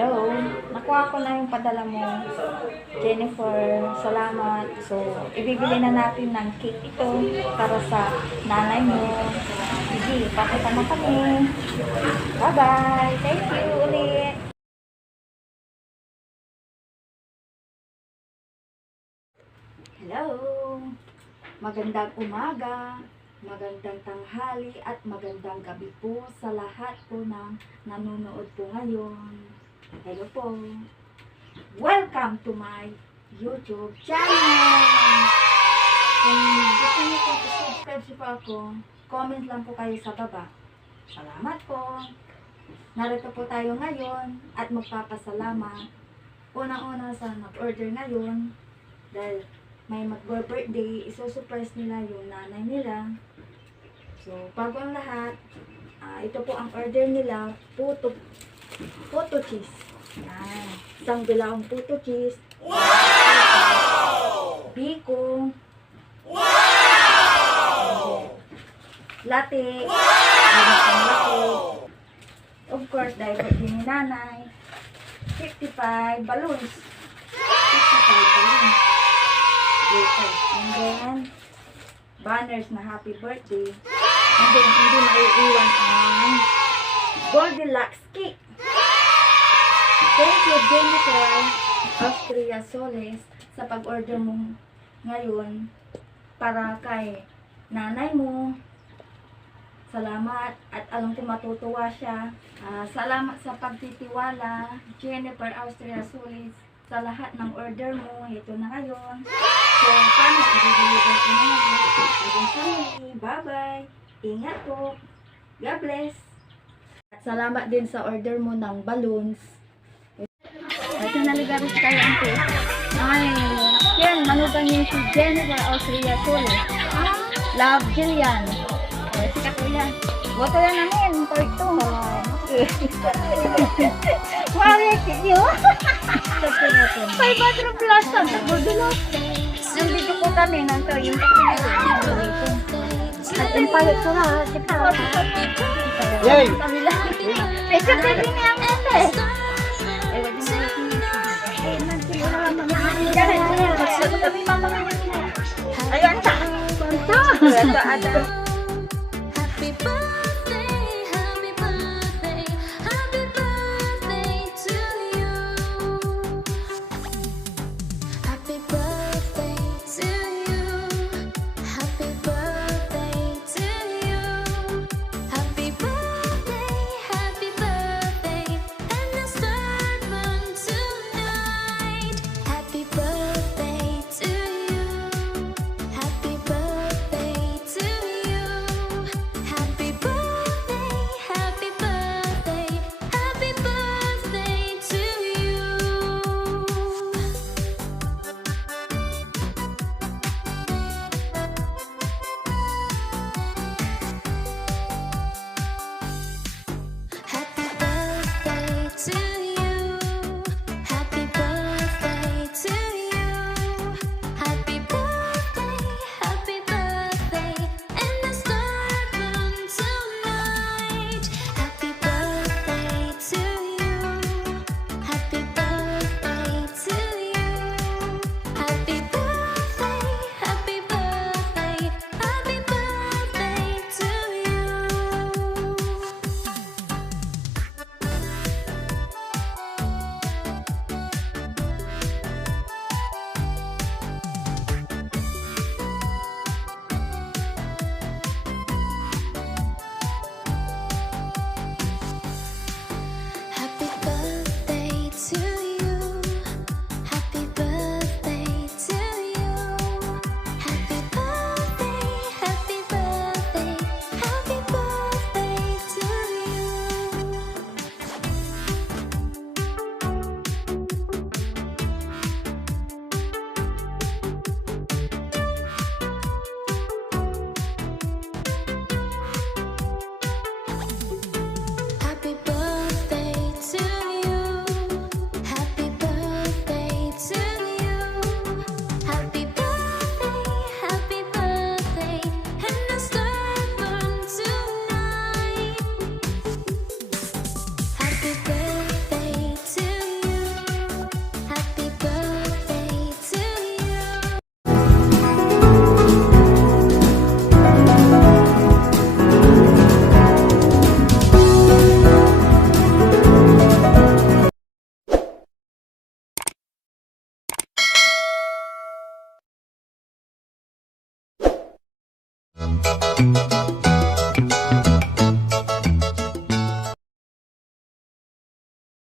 Hello, nakuha ko na yung padala mo, Jennifer. Salamat. So, ibibili na natin ng cake ito para sa nanay mo. Sige, pakita mo kami. Bye-bye. Thank you ulit. Hello. Magandang umaga, magandang tanghali at magandang gabi po sa lahat po ng nanonood po ngayon. Hello po. Welcome to my YouTube channel. Kung gusto niyo po subscribe po ako, comment lang po kayo sa baba. Salamat po. Narito po tayo ngayon at magpapasalamat. Unang-una sa nag-order ngayon dahil may mag-birthday, isusurprise nila yung nanay nila. So, bago ang lahat, ito po ang order nila, puto cheese. Yan. Isang bilawang puto cheese. Wow! Biko. Wow! Latte. Wow! Of course, dahil din ni nanay. 55 balloons. 55 balloons. And then, banners na happy birthday. And then, hindi maiiwan ang Goldilocks cake. Thank you, Jennifer Austria Soles, sa pag-order mo ngayon para kay nanay mo. Salamat at alam ko matutuwa siya. Salamat sa pagtitiwala, Jennifer Austria Soles, sa lahat ng order mo. Ito na ngayon. So, paano i-deliver ko na ngayon? Bye-bye. Ingat po. God bless. At salamat din sa order mo ng balloons. Ito naligaris kayo ang po. Ay, yan, manugang niyo si Jennifer Austria Soles. Love Jillian. Sikat ko yan. Boto yan namin. Part 2. Marik yun. 500 plus ang nagbudulo. Yung video po kami ng to, yung at yung palit ko na, kita. Yay! Pwede ka din niya ang ito eh. Ayan ta. Ito. Happy birthday, happy birthday, happy birthday to you. Happy birthday to you. Happy birthday to you. Happy birthday, and let's start one tonight. Happy birthday to you. Happy birthday to you. Happy birthday, happy birthday, happy birthday to you. Happy birthday to you. Happy birthday to you. Happy birthday, and let's start one tonight. Happy birthday to you. Happy birthday to you. Happy birthday, happy birthday, happy birthday to you.